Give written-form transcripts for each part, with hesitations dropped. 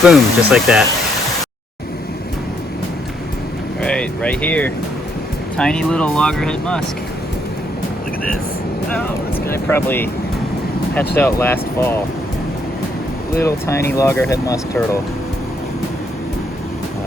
Boom, just like that. All right here. Tiny little loggerhead musk. Look at this. Oh, this guy probably hatched out last fall. Little tiny loggerhead musk turtle.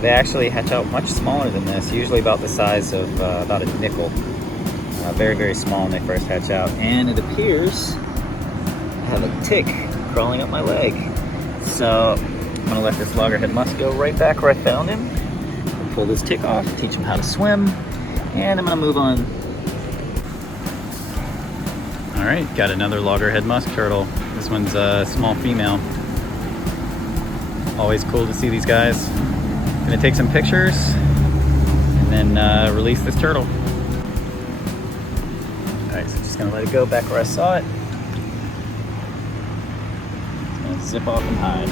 They actually hatch out much smaller than this, usually about the size of about a nickel. Very, very small when they first hatch out. And it appears I have a tick crawling up my leg. So I'm gonna let this loggerhead musk go right back where I found him. I'll pull this tick off, teach him how to swim, and I'm gonna move on. All right, got another loggerhead musk turtle. This one's a small female. Always cool to see these guys. Gonna take some pictures and then release this turtle. All right, so just gonna let it go back where I saw it. It's gonna zip off and hide.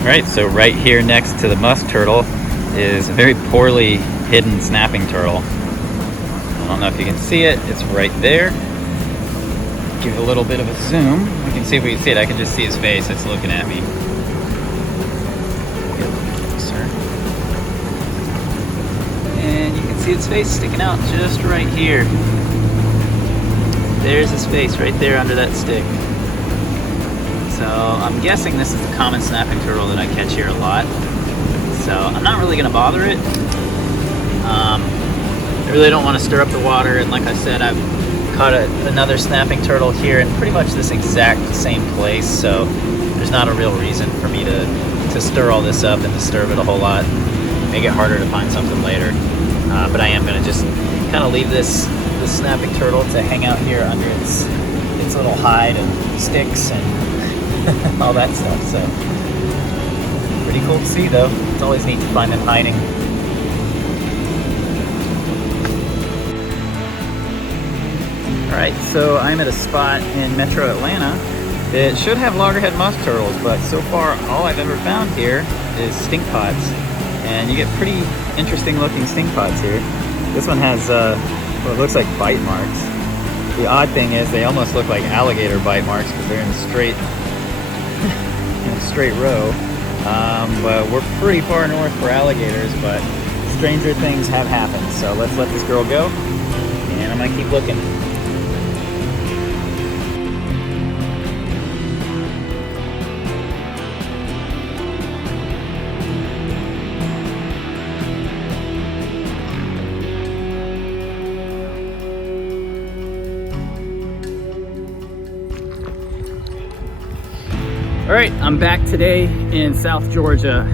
All right, so right here next to the musk turtle is a very poorly hidden snapping turtle. I don't know if you can see it, it's right there. Give it a little bit of a zoom. You can see if we can see it, I can just see his face, it's looking at me. Get a little closer. And you can see its face sticking out just right here. There's his face right there under that stick. So I'm guessing this is the common snapping turtle that I catch here a lot. So I'm not really gonna bother it. I really don't want to stir up the water, and like I said, I've caught another snapping turtle here in pretty much this exact same place, so there's not a real reason for me to stir all this up and disturb it a whole lot. Make it harder to find something later. But I am going to just kind of leave this snapping turtle to hang out here under its little hide and sticks and all that stuff. So pretty cool to see, though. It's always neat to find them hiding. Alright, so I'm at a spot in Metro Atlanta that should have loggerhead musk turtles, but so far all I've ever found here is stinkpots. And you get pretty interesting looking stinkpots here. This one has what looks like bite marks. The odd thing is they almost look like alligator bite marks because they're in a straight row. But we're pretty far north for alligators, but stranger things have happened. So let's let this girl go, and I'm gonna keep looking. All right, I'm back today in South Georgia,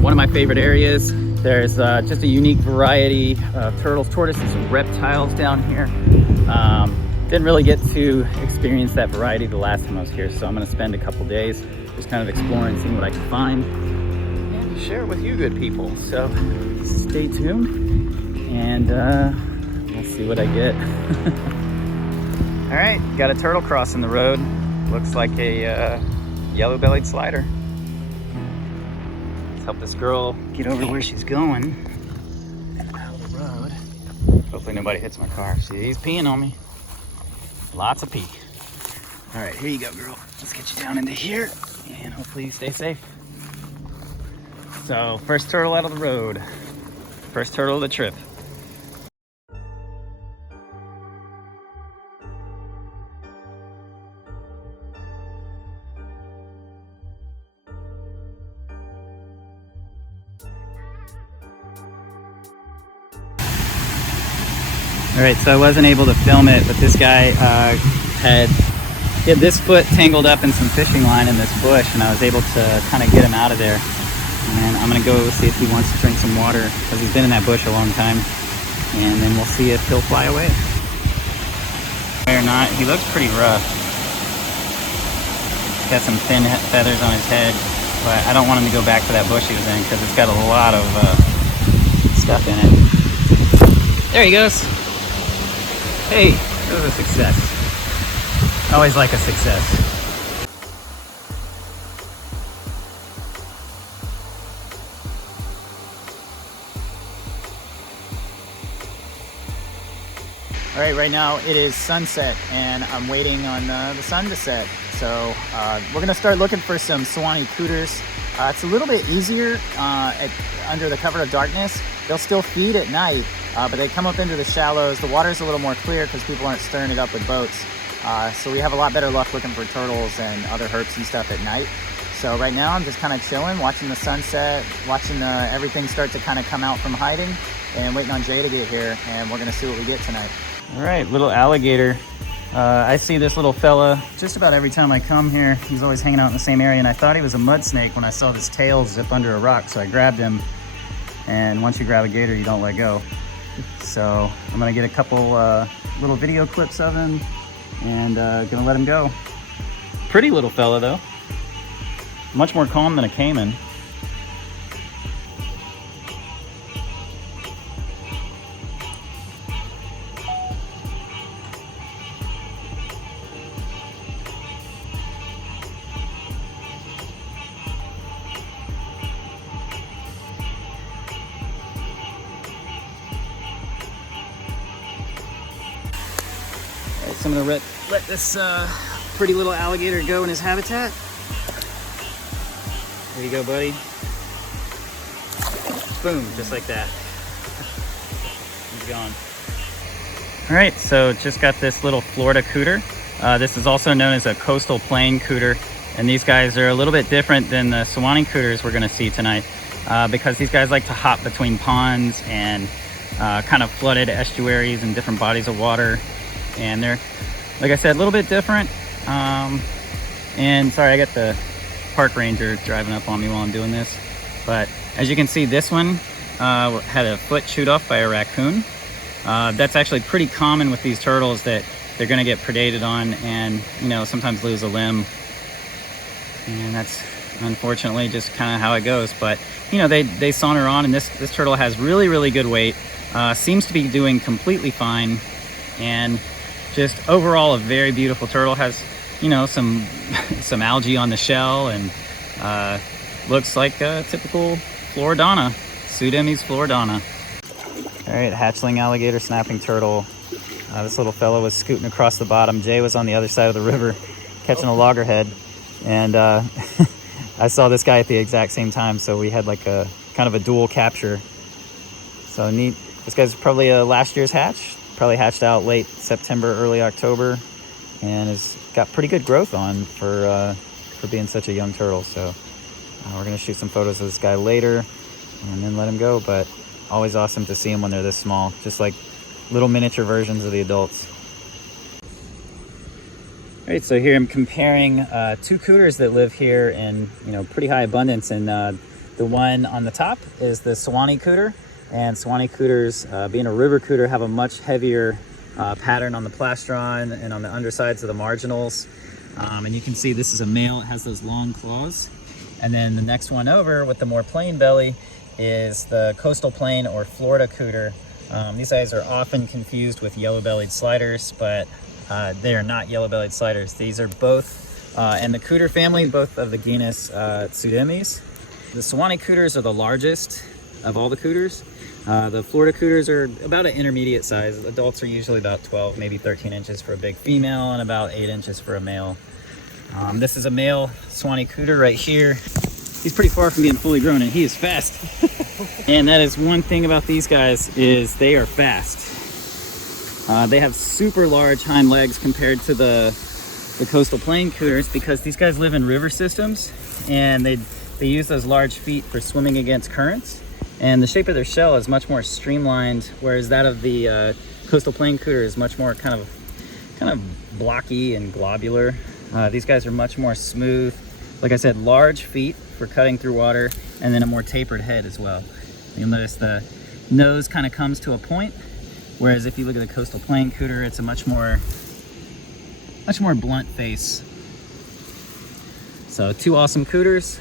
one of my favorite areas. There's just a unique variety of turtles, tortoises, and reptiles down here. Didn't really get to experience that variety the last time I was here, so I'm gonna spend a couple days just kind of exploring, seeing what I can find, and share it with you good people. So stay tuned, and we'll see what I get. All right, got a turtle crossing the road. Looks like a yellow-bellied slider. Let's help this girl get over where she's going. Out of the road. Hopefully nobody hits my car. See, he's peeing on me. Lots of pee. All right, here you go, girl. Let's get you down into here, and hopefully you stay safe. So, first turtle out of the road. First turtle of the trip. Alright, so I wasn't able to film it, but this guy had this foot tangled up in some fishing line in this bush, and I was able to kind of get him out of there. And I'm going to go see if he wants to drink some water, because he's been in that bush a long time. And then we'll see if he'll fly away. Or not, he looks pretty rough. Got some thin feathers on his head, but I don't want him to go back to that bush he was in, because it's got a lot of stuff in it. There he goes. Hey, that was a success. I always like a success. All right, right now it is sunset, and I'm waiting on the sun to set. So we're gonna start looking for some Suwannee cooters. It's a little bit easier under the cover of darkness. They'll still feed at night, but they come up into the shallows. The water's a little more clear because people aren't stirring it up with boats. So we have a lot better luck looking for turtles and other herps and stuff at night. So right now I'm just kind of chilling, watching the sunset, watching everything start to kind of come out from hiding, and waiting on Jay to get here, and we're gonna see what we get tonight. All right, little alligator. I see this little fella just about every time I come here. He's always hanging out in the same area, and I thought he was a mud snake when I saw this tail zip under a rock, so I grabbed him. And once you grab a gator, you don't let go. So I'm gonna get a couple little video clips of him and gonna let him go. Pretty little fella though. Much more calm than a caiman. So I'm gonna let this pretty little alligator go in his habitat. There you go, buddy. Boom, just like that. He's gone. All right, so just got this little Florida cooter. This is also known as a coastal plain cooter. And these guys are a little bit different than the Suwannee cooters we're gonna see tonight because these guys like to hop between ponds and kind of flooded estuaries and different bodies of water. And they're, like I said, a little bit different. And sorry, I got the park ranger driving up on me while I'm doing this. But as you can see, this one had a foot chewed off by a raccoon. That's actually pretty common with these turtles, that they're gonna get predated on and, you know, sometimes lose a limb. And that's unfortunately just kind of how it goes. But, you know, they saunter on, and this turtle has really, really good weight. Seems to be doing completely fine. And just overall a very beautiful turtle. Has, you know, some algae on the shell, and looks like a typical Floridana, Suwannee Floridana. All right, hatchling alligator snapping turtle. This little fellow was scooting across the bottom. Jay was on the other side of the river catching a loggerhead, and I saw this guy at the exact same time, so we had like a kind of a dual capture. So neat. This guy's probably a last year's hatch. Probably hatched out late September, early October, and has got pretty good growth on for being such a young turtle. So we're gonna shoot some photos of this guy later and then let him go. But always awesome to see them when they're this small, just like little miniature versions of the adults. All right, so here I'm comparing two cooters that live here in, you know, pretty high abundance, and the one on the top is the Suwannee cooter. And Suwannee cooters, being a river cooter, have a much heavier pattern on the plastron and on the undersides of the marginals. And you can see this is a male. It has those long claws. And then the next one over with the more plain belly is the coastal plain or Florida cooter. These guys are often confused with yellow-bellied sliders, but they are not yellow-bellied sliders. These are both in the cooter family, both of the genus Suwannee. The Suwannee cooters are the largest of all the cooters. The Florida cooters are about an intermediate size. Adults are usually about 12, maybe 13 inches for a big female, and about 8 inches for a male. This is a male Suwannee cooter right here. He's pretty far from being fully grown, and he is fast. And that is one thing about these guys, is they are fast. They have super large hind legs compared to the coastal plain cooters, because these guys live in river systems, and they use those large feet for swimming against currents. And the shape of their shell is much more streamlined, whereas that of the coastal plain cooter is much more kind of blocky and globular. These guys are much more smooth. Like I said, large feet for cutting through water, and then a more tapered head as well. You'll notice the nose kind of comes to a point, whereas if you look at the coastal plain cooter, it's a much more blunt face. So two awesome cooters.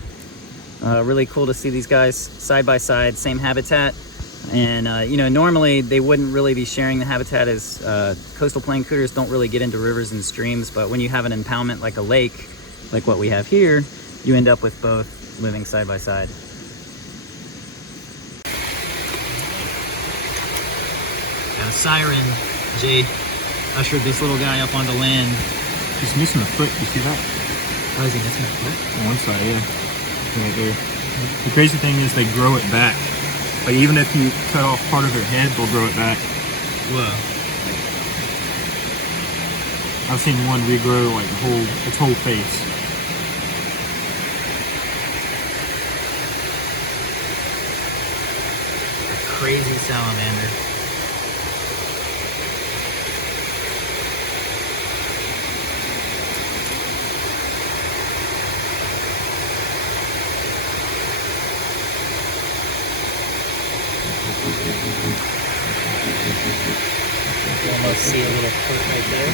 Really cool to see these guys side by side, same habitat. And you know, normally they wouldn't really be sharing the habitat, as coastal plain cooters don't really get into rivers and streams, but when you have an impoundment like a lake, like what we have here, you end up with both living side by side. Got a siren. Jay ushered this little guy up onto land. He's missing a foot, you see that? fuzziness in it. On one side, yeah. Right there. The crazy thing is they grow it back. Like even if you cut off part of their head, they'll grow it back. Whoa. I've seen one regrow like its whole face. A crazy salamander. You almost see a little foot right there.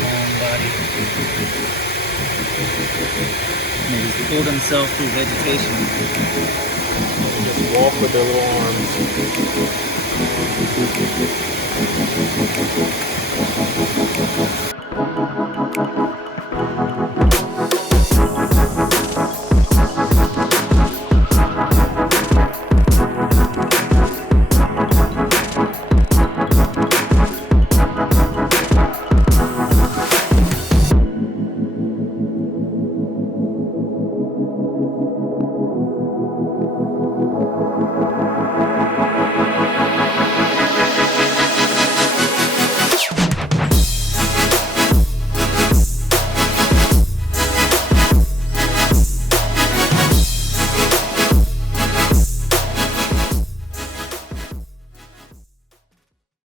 Long body. And they just pull themselves through vegetation. Just walk with their little arms.